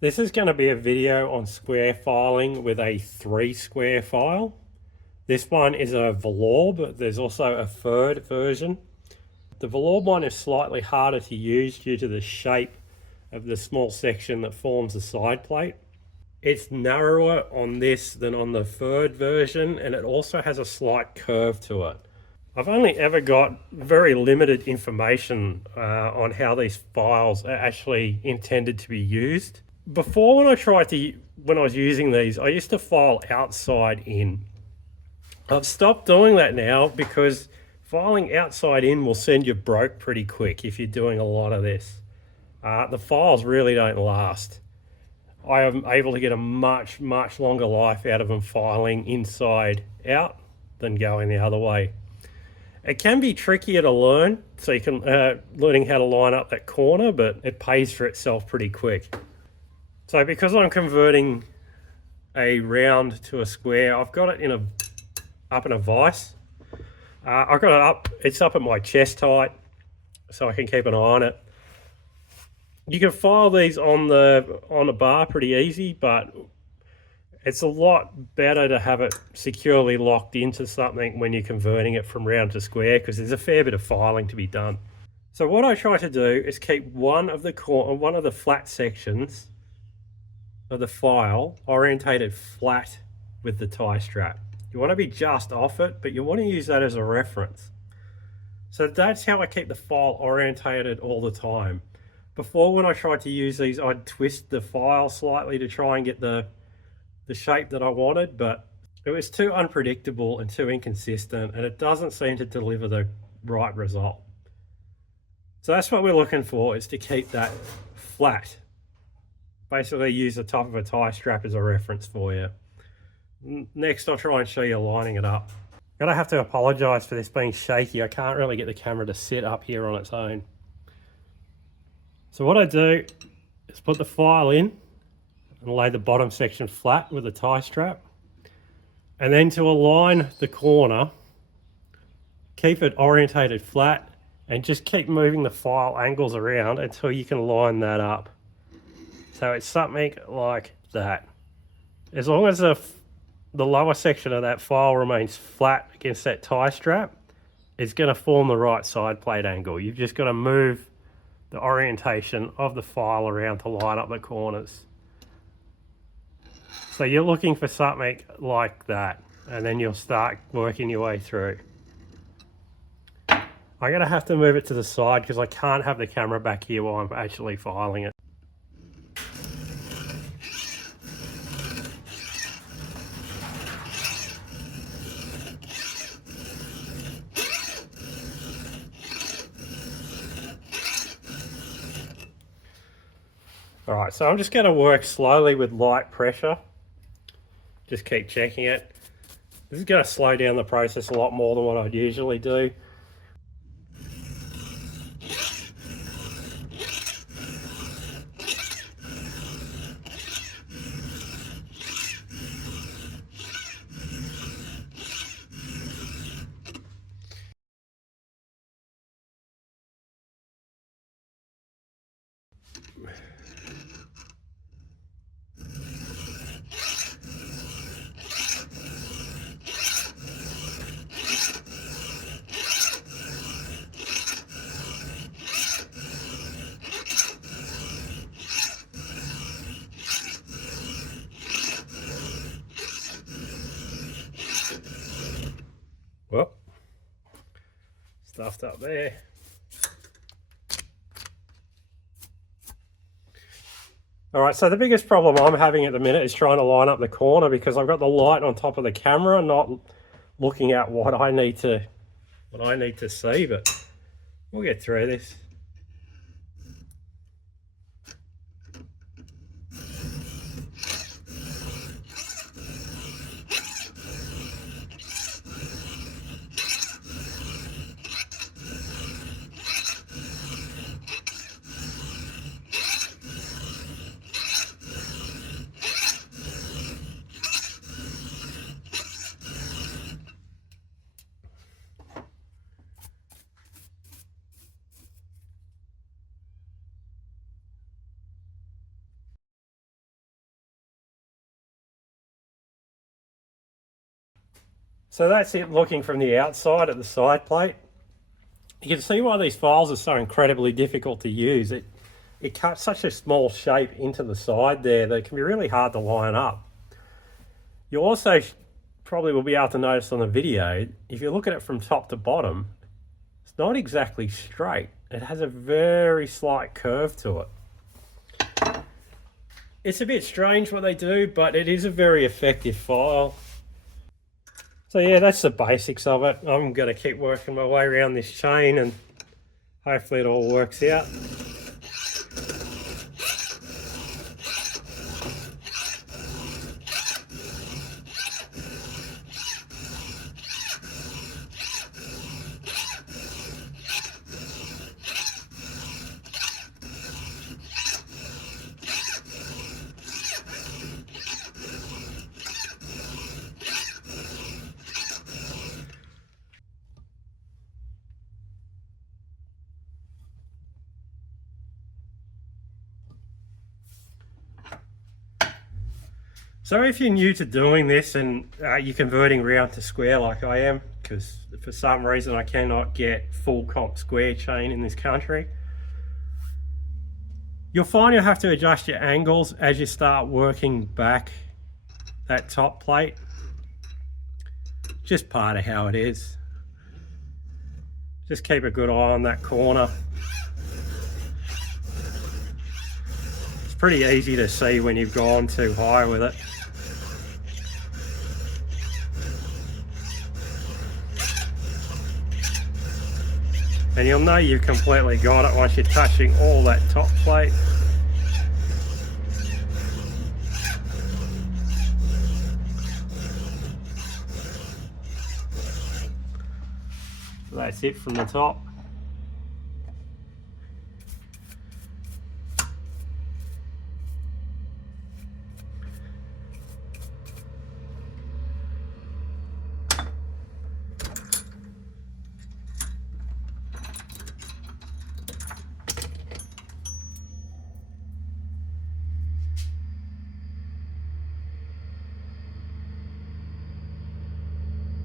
This is going to be a video on square filing with a 3 square file. This one is a Vallorbe. There's also a third version. The Vallorbe one is slightly harder to use due to the shape of the small section that forms the side plate. It's narrower on this than on the third version, and it also has a slight curve to it. I've only ever got very limited information on how these files are actually intended to be used. Before, when I was using these, I used to file outside in. I've stopped doing that now because filing outside in will send you broke pretty quick if you're doing a lot of this. The files really don't last. I am able to get a much longer life out of them filing inside out than going the other way. It can be trickier to learn, so you can learning how to line up that corner, but it pays for itself pretty quick. So because I'm converting a round to a square, I've got it up in a vise. I've got it up. It's up at my chest height, so I can keep an eye on it. You can file these on the bar pretty easy, but it's a lot better to have it securely locked into something when you're converting it from round to square, because there's a fair bit of filing to be done. So what I try to do is keep one of the flat sections of the file orientated flat with the tie strap. You want to be just off it, but you want to use that as a reference. So that's how I keep the file orientated all the time. Before, when I tried to use these, I'd twist the file slightly to try and get the shape that I wanted, but it was too unpredictable and too inconsistent, and it doesn't seem to deliver the right result. So that's what we're looking for, is to keep that flat. Basically use the top of a tie strap as a reference for you. Next, I'll try and show you lining it up. I'm gonna have to apologize for this being shaky. I can't really get the camera to sit up here on its own. So what I do is put the file in and lay the bottom section flat with a tie strap. And then to align the corner, keep it orientated flat and just keep moving the file angles around until you can line that up. So it's something like that. As long as the lower section of that file remains flat against that tie strap, it's going to form the right side plate angle. You've just got to move the orientation of the file around to line up the corners. So you're looking for something like that, and then you'll start working your way through. I'm going to have to move it to the side because I can't have the camera back here while I'm actually filing it. All right, so I'm just going to work slowly with light pressure. Just keep checking it. This is going to slow down the process a lot more than what I'd usually do. Whoop. Stuffed up there. All right, so the biggest problem I'm having at the minute is trying to line up the corner because I've got the light on top of the camera, not looking at what I need to see, but we'll get through this. So that's it looking from the outside at the side plate. You can see why these files are so incredibly difficult to use. It cuts such a small shape into the side there that it can be really hard to line up. You also probably will be able to notice on the video, if you look at it from top to bottom, it's not exactly straight. It has a very slight curve to it. It's a bit strange what they do, but it is a very effective file. So yeah, that's the basics of it. I'm going to keep working my way around this chain and hopefully it all works out. So if you're new to doing this and you're converting round to square like I am, because for some reason I cannot get full comp square chain in this country, you'll find you'll have to adjust your angles as you start working back that top plate. Just part of how it is. Just keep a good eye on that corner. It's pretty easy to see when you've gone too high with it. And you'll know you've completely got it once you're touching all that top plate. So that's it from the top.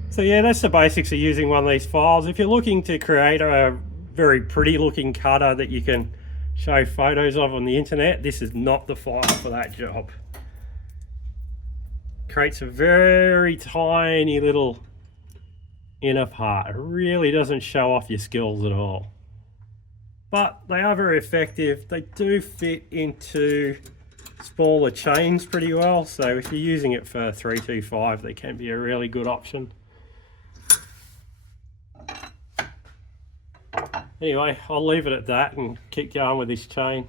So yeah, that's the basics of using one of these files. If you're looking to create a very pretty looking cutter that you can show photos of on the internet, this is not the file for that job. Creates a very tiny little inner part. It really doesn't show off your skills at all. But they are very effective. They do fit into smaller chains pretty well. So if you're using it for 325, they can be a really good option. Anyway, I'll leave it at that and keep going with this chain.